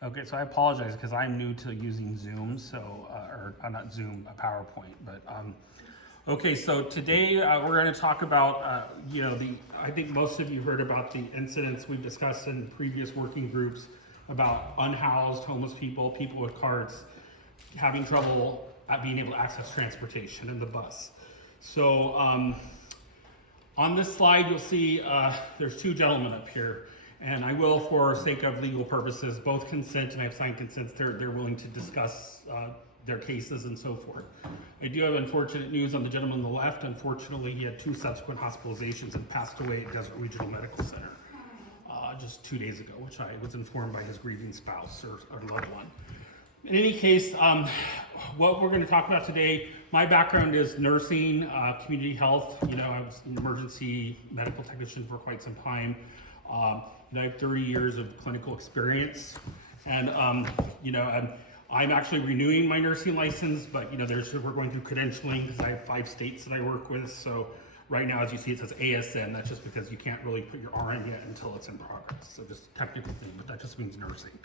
Okay, so I apologize because I'm new to using Zoom, so, or not Zoom, a PowerPoint, but, okay, so today we're going to talk about, I think most of you heard about the incidents we've discussed in previous working groups about unhoused homeless people, people with carts, having trouble at being able to access transportation in the bus. So on this slide, you'll see there's two gentlemen up here. And I will, for sake of legal purposes, both consent and I have signed consents. They're willing to discuss their cases and so forth. I do have unfortunate news on the gentleman on the left. Unfortunately, he had 2 subsequent hospitalizations and passed away at Desert Regional Medical Center just 2 days ago, which I was informed by his grieving spouse or loved one. In any case, what we're going to talk about today, my background is nursing, community health. I was an emergency medical technician for quite some time. I have 30 years of clinical experience, and I'm actually renewing my nursing license, but we're going through credentialing because I have 5 states that I work with. So right now, as you see, it says ASN. That's just because you can't really put your RN yet until it's in progress. So just a technical thing, but that just means nursing.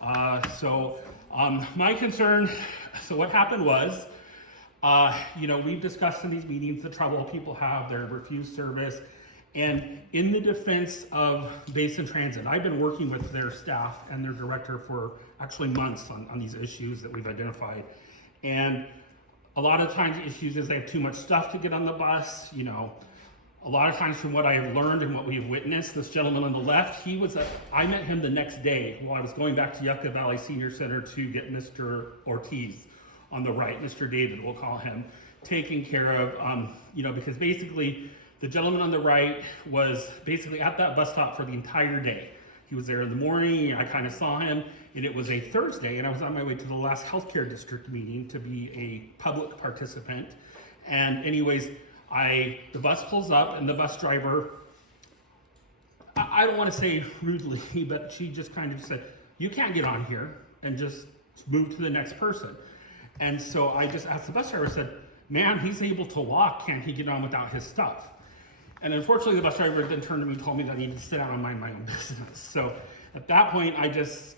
My concern. So what happened was, we've discussed in these meetings the trouble people have, their refused service. And in the defense of Basin Transit, I've been working with their staff and their director for actually months on these issues that we've identified. And a lot of times the issues is they have too much stuff to get on the bus. A lot of times from what I have learned and what we have witnessed, this gentleman on the left, I met him the next day while I was going back to Yucca Valley Senior Center to get Mr. Ortiz on the right, Mr. David, we'll call him, taken care of, because basically, the gentleman on the right was basically at that bus stop for the entire day. He was there in the morning, I kind of saw him, and it was a Thursday, and I was on my way to the last healthcare district meeting to be a public participant. And anyways, the bus pulls up, and the bus driver, I don't want to say rudely, but she just kind of said, "You can't get on here," and just move to the next person. And so I just asked the bus driver, I said, "Man, he's able to walk, can't he get on without his stuff?" And unfortunately, the bus driver then turned to me and told me that I needed to sit down and mind my own business. So at that point, I just,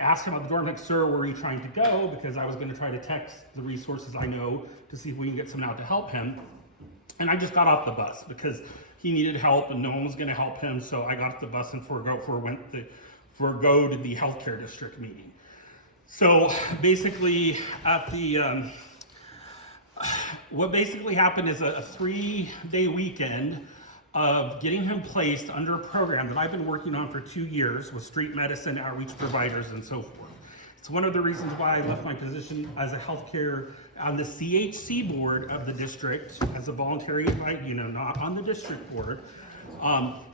asked him at the door, I'm like, "Sir, where are you trying to go?" Because I was going to try to text the resources I know to see if we can get someone out to help him. And I just got off the bus because he needed help and no one was going to help him. So I got off the bus and forego to the healthcare district meeting. So basically, what basically happened is a 3-day weekend of getting him placed under a program that I've been working on for 2 years with street medicine, outreach providers, and so forth. It's one of the reasons why I left my position as a healthcare on the CHC board of the district as a voluntary, not on the district board.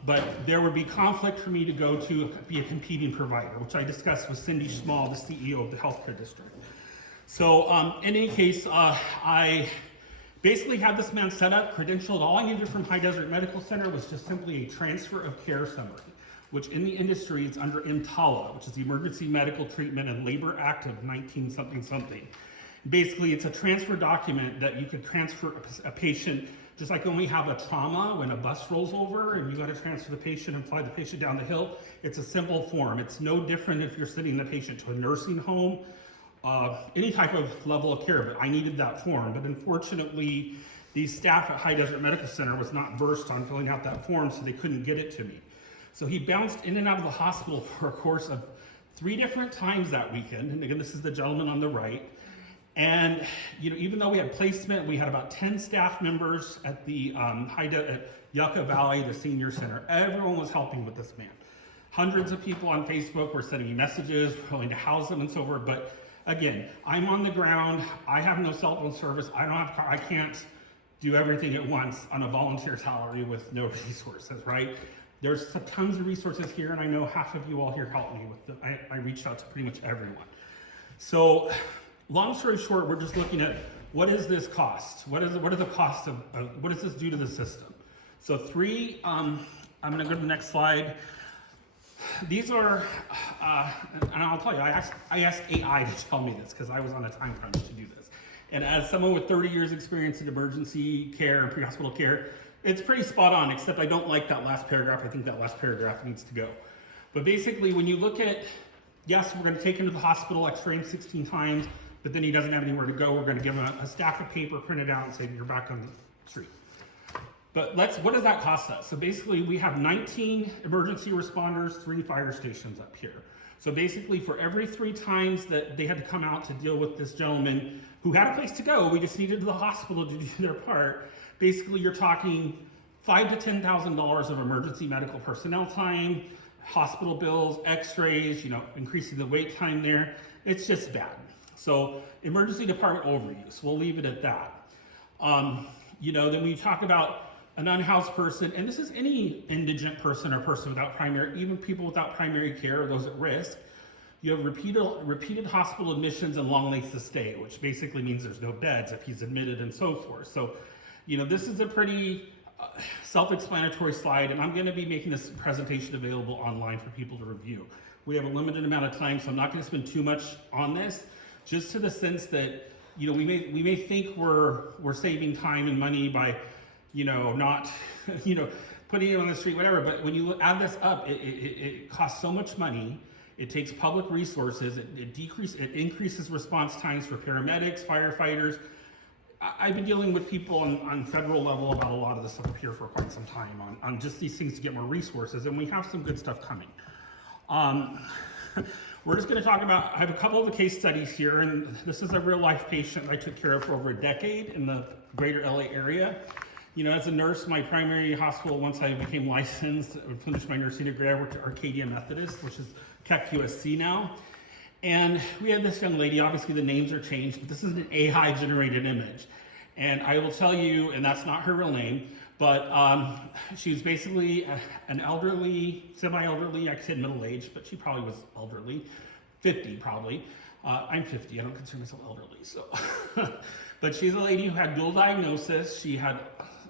But there would be conflict for me to go to be a competing provider, which I discussed with Cindy Small, the CEO of the healthcare district. So in any case, I basically had this man set up, credentialed. All I needed from High Desert Medical Center was just simply a transfer of care summary, which in the industry is under EMTALA, which is the Emergency Medical Treatment and Labor Act of 19-something. Basically, it's a transfer document that you could transfer a patient, just like when we have a trauma, when a bus rolls over and you got to transfer the patient and fly the patient down the hill. It's a simple form. It's no different if you're sending the patient to a nursing home, any type of level of care, but I needed that form. But unfortunately, the staff at High Desert Medical Center was not versed on filling out that form, so they couldn't get it to me. So he bounced in and out of the hospital for a course of 3 different times that weekend. And again, this is the gentleman on the right. And even though we had placement, we had about 10 staff members at the at Yucca Valley, the senior center. Everyone was helping with this man. Hundreds of people on Facebook were sending me messages, willing to house them and so forth. But again, I'm on the ground. I have no cell phone service. I don't have a car. I can't do everything at once on a volunteer salary with no resources, right? There's tons of resources here, and I know half of you all here helped me with them. I reached out to pretty much everyone. So long story short, we're just looking at what is this cost? What are the costs of, what does this do to the system? So I'm gonna go to the next slide. These are, and I'll tell you, I asked AI to tell me this because I was on a time crunch to do this. And as someone with 30 years experience in emergency care and pre-hospital care, it's pretty spot on, except I don't like that last paragraph. I think that last paragraph needs to go. But basically, when you look at yes, we're gonna take him to the hospital, x-ray him 16 times, but then he doesn't have anywhere to go. We're gonna give him a stack of paper printed out and say, you're back on the street. But what does that cost us? So basically we have 19 emergency responders, 3 fire stations up here. So basically for every 3 times that they had to come out to deal with this gentleman who had a place to go, we just needed the hospital to do their part. Basically you're talking $5,000 to $10,000 of emergency medical personnel time, hospital bills, x-rays, increasing the wait time there. It's just bad. So emergency department overuse, we'll leave it at that. Then we talk about an unhoused person, and this is any indigent person or person without primary, even people without primary care or those at risk. You have repeated hospital admissions and long lengths of stay, which basically means there's no beds if he's admitted and so forth. So, this is a pretty self-explanatory slide, and I'm going to be making this presentation available online for people to review. We have a limited amount of time, so I'm not going to spend too much on this, just to the sense that we may think we're saving time and money by not putting it on the street, whatever. But when you add this up, it costs so much money. It takes public resources. It increases response times for paramedics, firefighters. I've been dealing with people on federal level about a lot of this stuff up here for quite some time on just these things to get more resources, and we have some good stuff coming. We're just going to talk about, I have a couple of the case studies here, and this is a real life patient I took care of for over a decade in the greater LA area. As a nurse, my primary hospital, once I became licensed, finished my nursing degree, I worked at Arcadia Methodist, which is Keck USC now. And we had this young lady, obviously the names are changed, but this is an AI generated image. And I will tell you, and that's not her real name, but she was basically an elderly, semi-elderly, I said middle-aged, but she probably was elderly, 50 probably. I'm 50, I don't consider myself elderly, so. But she's a lady who had dual diagnosis. She had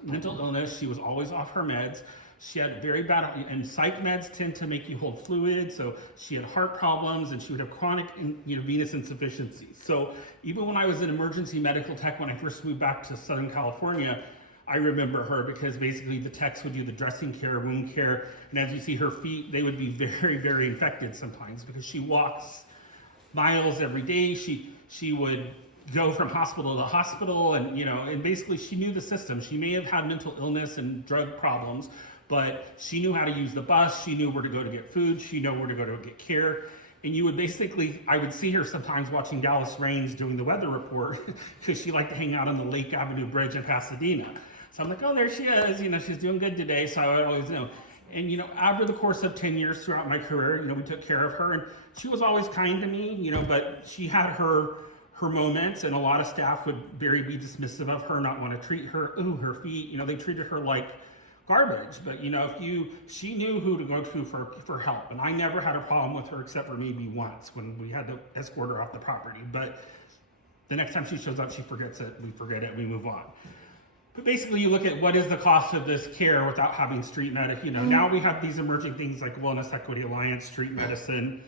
mental illness. She was always off her meds. She had very bad, and psych meds tend to make you hold fluid, so she had heart problems, and she would have chronic venous insufficiency. So even when I was an emergency medical tech, when I first moved back to Southern California, I remember her because basically the techs would do the dressing care, wound care, and as you see her feet, they would be very, very infected sometimes because she walks miles every day. She would go from hospital to hospital, and and basically she knew the system. She may have had mental illness and drug problems, but she knew how to use the bus. She knew where to go to get food. She knew where to go to get care. And you would basically, I would see her sometimes watching Dallas Rains doing the weather report because she liked to hang out on the Lake Avenue Bridge in Pasadena. So I'm like, oh, there she is. She's doing good today. So I would always know. And after the course of 10 years throughout my career, we took care of her, and she was always kind to me, but she had her moments, and a lot of staff would be dismissive of her, not want to treat her. Ooh, her feet. They treated her like garbage. But she knew who to go to for help, and I never had a problem with her except for maybe once when we had to escort her off the property. But the next time she shows up, she forgets it. We forget it. We move on. But basically, you look at what is the cost of this care without having street medicine. Now we have these emerging things like Wellness Equity Alliance, street medicine,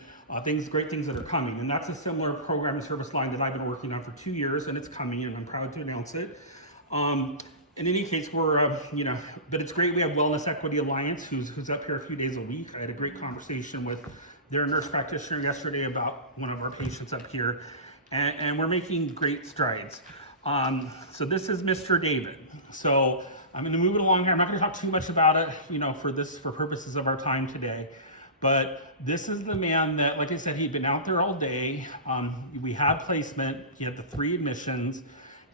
great things that are coming. And that's a similar program and service line that I've been working on for 2 years, and it's coming, and I'm proud to announce it. In any case, we're, but it's great. We have Wellness Equity Alliance, who's up here a few days a week. I had a great conversation with their nurse practitioner yesterday about one of our patients up here, and we're making great strides. So this is Mr. David. So I'm going to move it along here. I'm not going to talk too much about it, for purposes of our time today. But this is the man that, like I said, he'd been out there all day. We had placement. He had the 3 admissions.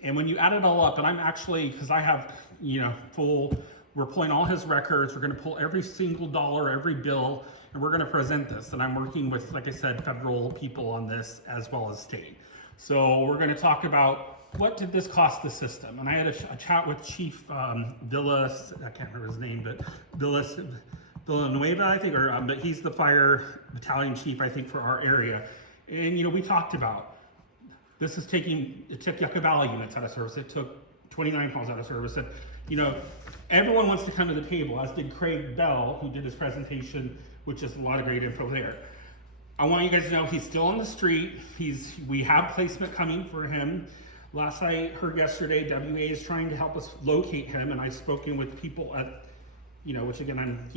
And when you add it all up, and I'm actually, because I have, we're pulling all his records. We're going to pull every single dollar, every bill, and we're going to present this. And I'm working with, like I said, federal people on this as well as state. So we're going to talk about what did this cost the system. And I had a chat with Chief Villas, I can't remember his name, but Villanueva, I think, but he's the fire battalion chief, I think, for our area. And, we talked about, it took Yucca Valley units out of service. It took 29 calls out of service. And, everyone wants to come to the table, as did Craig Bell, who did his presentation, which is a lot of great info there. I want you guys to know he's still on the street. We have placement coming for him. Last I heard yesterday, WA is trying to help us locate him, and I've spoken with people at, which again,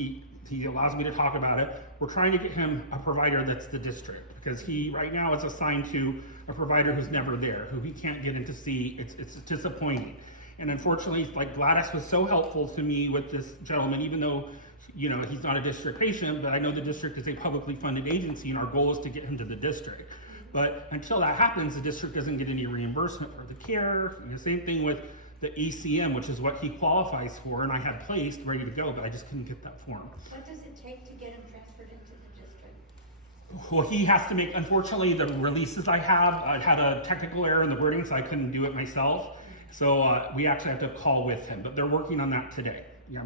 he allows me to talk about it. We're trying to get him a provider that's the district, because he right now is assigned to a provider who's never there, who he can't get in to see. It's disappointing. And unfortunately, like Gladys was so helpful to me with this gentleman, even though, you know, he's not a district patient, but I know the district is a publicly funded agency and our goal is to get him to the district. But until that happens, the district doesn't get any reimbursement for the care. You know, same thing with the ACM, which is what he qualifies for, and I had placed ready to go, but I just couldn't get that form. What does it take to get him transferred into the district? Well, he has to make, unfortunately, the releases I had a technical error in the wording, so I couldn't do it myself. So we actually have to call with him, but they're working on that today. Yeah,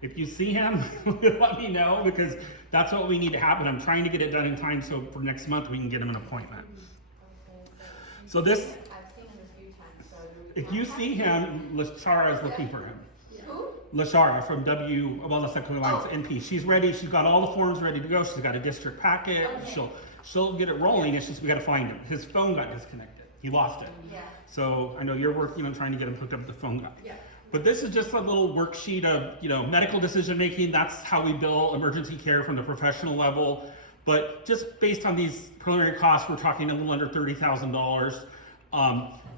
if you see him, let me know, because that's what we need to happen. I'm trying to get it done in time so for next month we can get him an appointment. Okay, So this, I've seen him a few times, so. if you see him, Lashara is looking for him. Who? Lashara from Wellness Equity Alliance NP. She's ready. She's got all the forms ready to go. She's got a district packet. Okay. She'll get it rolling. It's just we got to find him. His phone got disconnected. He lost it. Yeah. So I know you're working on trying to get him hooked up with the phone guy. Yeah. But this is just a little worksheet of, you know, medical decision making. That's how we bill emergency care from the professional level. But just based on these preliminary costs, we're talking a little under $30,000.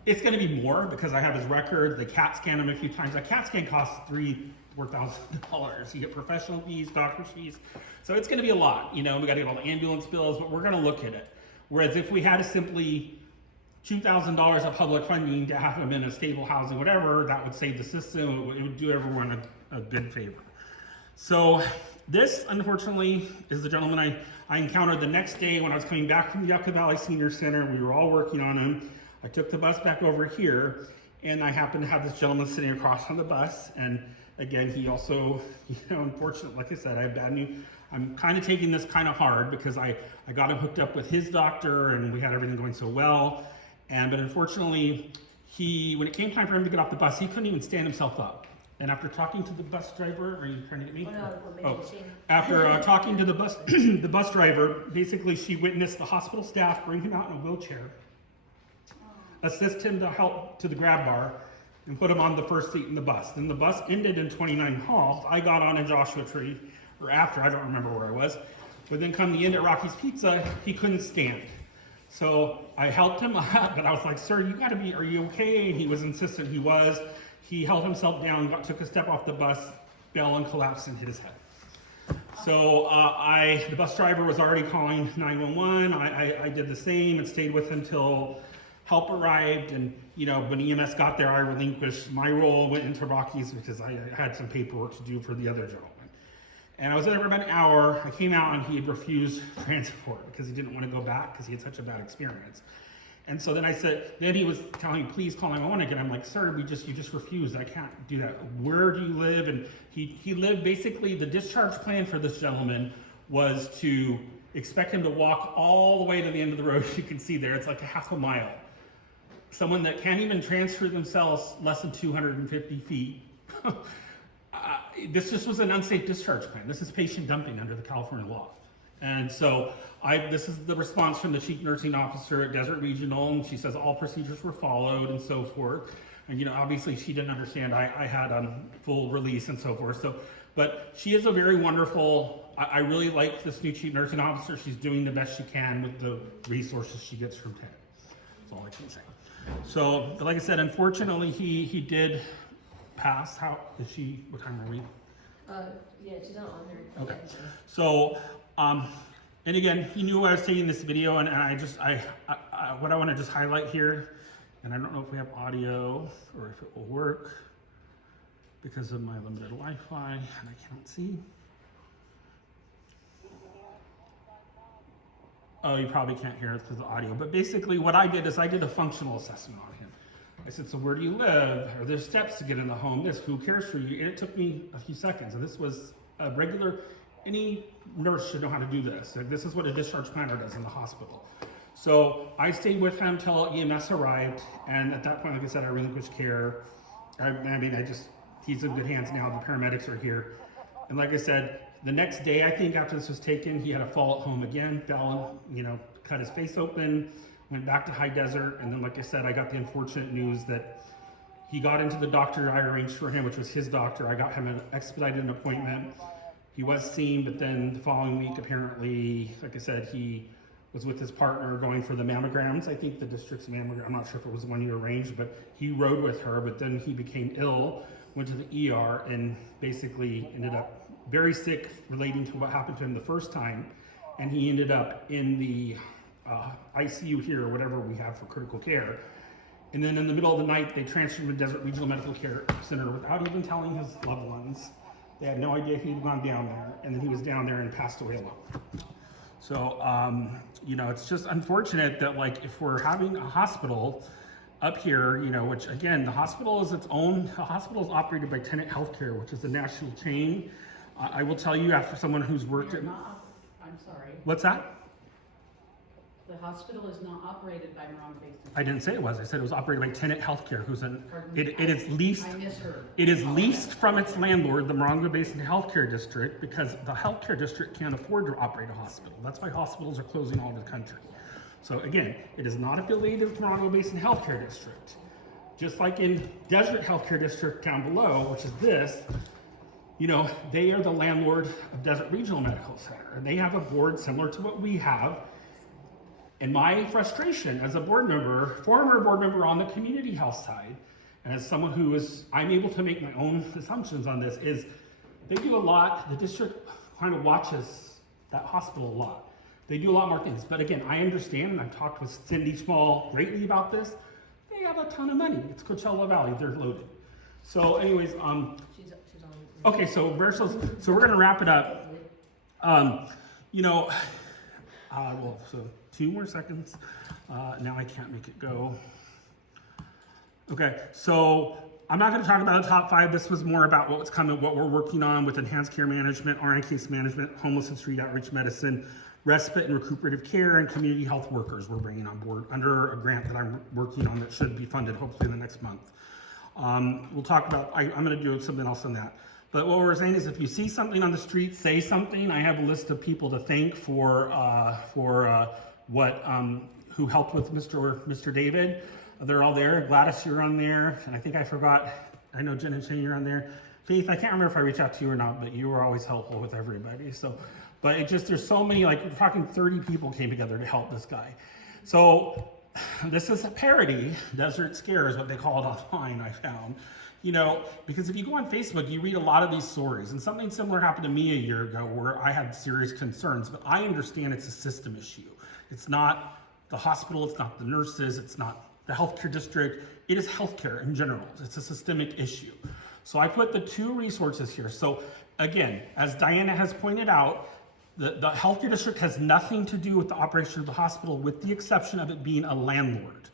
It's going to be more because I have his record. The CAT scan him a few times. A CAT scan costs $4,000. You get professional fees, doctor's fees. So it's going to be a lot. You know, we got to get all the ambulance bills, but we're going to look at it. Whereas if we had to simply $2,000 of public funding to have him in a stable housing, whatever, that would save the system. It would do everyone a good favor. So this, unfortunately, is the gentleman I encountered the next day when I was coming back from the Yucca Valley Senior Center. We were all working on him. I took the bus back over here, and I happened to have this gentleman sitting across on the bus. And again, he also, you know, unfortunately, like I said, I have bad news. I'm kind of taking this kind of hard because I got him hooked up with his doctor, and we had everything going so well. But unfortunately, when it came time for him to get off the bus, he couldn't even stand himself up. And after talking to the bus driver, are you trying to get me? After talking to the bus, the bus driver, basically she witnessed the hospital staff bring him out in a wheelchair, assist him to the grab bar, and put him on the first seat in the bus. Then the bus ended in 29 Hall. I got on in Joshua Tree, or after, I don't remember where I was. But then come the end at Rocky's Pizza, he couldn't stand. So I helped him up, but I was like, sir, you gotta be, are you okay? And he was insistent he was. He held himself down, took a step off the bus, fell and collapsed and hit his head. So the bus driver was already calling 911. I did the same and stayed with him till help arrived. And you know, when EMS got there, I relinquished my role, went into Rocky's because I had some paperwork to do for the other gentleman. And I was there for about an hour. I came out and he had refused transport because he didn't want to go back because he had such a bad experience. And so then I said, then he was telling me, please call 911 again. I'm like, sir, you just refused. I can't do that. Where do you live? And he lived, basically the discharge plan for this gentleman was to expect him to walk all the way to the end of the road. You can see there, it's like a half a mile. Someone that can't even transfer themselves less than 250 feet. This just was an unsafe discharge plan. This is patient dumping under the California law. And so this is the response from the chief nursing officer at Desert Regional, and she says all procedures were followed and so forth. And you know, obviously she didn't understand I had full release and so forth. So, but she is a very wonderful, I really like this new chief nursing officer. She's doing the best she can with the resources she gets from TED. That's all I can say. So, like I said, unfortunately he did pass. How is she? What time are we? Yeah, she's not on there. Okay. So, and again, he knew I was taking this video, and what I want to just highlight here, and I don't know if we have audio or if it will work because of my limited Wi-Fi, and I can't see. Oh, you probably can't hear it because of the audio. But basically, what I did is I did a functional assessment on him. I said, so where do you live? Are there steps to get in the home? Who cares for you? And it took me a few seconds. And this was a regular, any nurse should know how to do this. This is what a discharge planner does in the hospital. So I stayed with him till EMS arrived. And at that point, like I said, I relinquished care. He's in good hands now. The paramedics are here. And like I said, the next day, I think after this was taken, he had a fall at home again, fell and, cut his face open, went back to High Desert. And then, like I said, I got the unfortunate news that he got into the doctor I arranged for him, which was his doctor. I got him an expedited appointment. He was seen, but then the following week, apparently, like I said, he was with his partner going for the mammograms. I think the district's mammogram, I'm not sure if it was the one you arranged, but he rode with her, but then he became ill, went to the ER, and basically ended up very sick relating to what happened to him the first time. And he ended up in the ICU here, or whatever we have for critical care. And then in the middle of the night, they transferred him to Desert Regional Medical Care Center without even telling his loved ones. They had no idea he'd gone down there, and then he was down there and passed away alone. So, you know, it's just unfortunate that, like, if we're having a hospital up here, you know, which again, the hospital is its own, the hospital is operated by Tenet Healthcare, which is a national chain. I will tell you, after someone who's worked at, I'm sorry, what's that? the hospital is not operated by Morongo Basin. I didn't say it was. I said it was operated by Tenet Healthcare, who's an, Pardon me? it is leased. I misheard. It is leased from its landlord, the Morongo Basin Healthcare District, because the healthcare district can't afford to operate a hospital. That's why hospitals are closing all over the country. So again, it is not affiliated with Morongo Basin Healthcare District. Just like in Desert Healthcare District down below, which is this, you know, they are the landlord of Desert Regional Medical Center. And they have a board similar to what we have. And my frustration as a board member, former board member on the community health side, and as someone who is, I'm able to make my own assumptions on this, is they do a lot, the district kind of watches that hospital a lot. They do a lot more things. But again, I understand, and I've talked with Cindy Small greatly about this, they have a ton of money. It's Coachella Valley, they're loaded. So anyways, She's on. okay, so we're gonna wrap it up. You know, well, so 2 more seconds. Now I can't make it go. Okay, so I'm not gonna talk about the top 5. This was more about what's coming, what we're working on with enhanced care management, RN case management, homeless and street outreach medicine, respite and recuperative care, and community health workers we're bringing on board under a grant that I'm working on that should be funded hopefully in the next month. We'll talk about, I'm gonna do something else on that. But what we're saying is if you see something on the street, say something. I have a list of people to thank for who helped with Mr. David. They're all there. Gladys, you're on there. And I think I forgot, I know Jen and Shane, you're on there. Faith, I can't remember if I reached out to you or not, but you were always helpful with everybody. So, but it just, there's so many, like we're talking 30 people came together to help this guy. So this is a parody. Desert Scare is what they call it online, I found. You know, because if you go on Facebook, you read a lot of these stories, and something similar happened to me a year ago where I had serious concerns, but I understand it's a system issue. It's not the hospital, it's not the nurses, it's not the healthcare district, it is healthcare in general. It's a systemic issue. So I put the 2 resources here. So again, as Diana has pointed out, the healthcare district has nothing to do with the operation of the hospital with the exception of it being a landlord.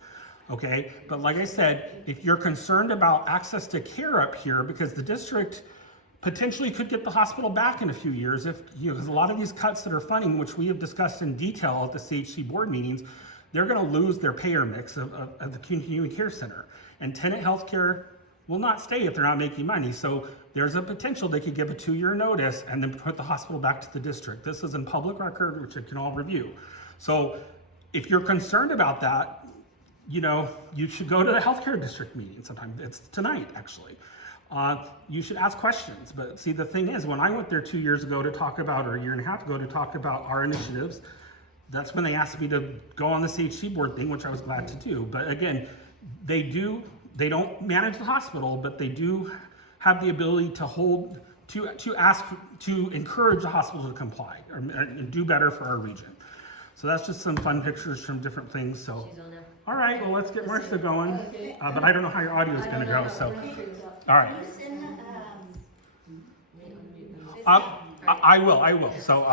Okay, but like I said, if you're concerned about access to care up here, because the district potentially could get the hospital back in a few years, if you know, because a lot of these cuts that are funding, which we have discussed in detail at the CHC board meetings, they're going to lose their payer mix of the continuing care center, and Tenet Healthcare will not stay if they're not making money. So there's a potential they could give a 2-year notice and then put the hospital back to the district. This is in public record, which you can all review. So if you're concerned about that, you know, you should go to the healthcare district meeting sometime. It's tonight, actually. You should ask questions. But see, the thing is, when I went there 2 years ago to talk about, or a year and a half ago to talk about our initiatives, that's when they asked me to go on the CHC board thing, which I was glad to do. But again, they don't manage the hospital, but they do have the ability to ask, to encourage the hospital to comply and do better for our region. So that's just some fun pictures from different things. So. She's on now. All right, well, let's get Martha going. Okay. But I don't know how your audio is going to go, so. All right. Who's in, Me unmute them. I will. So,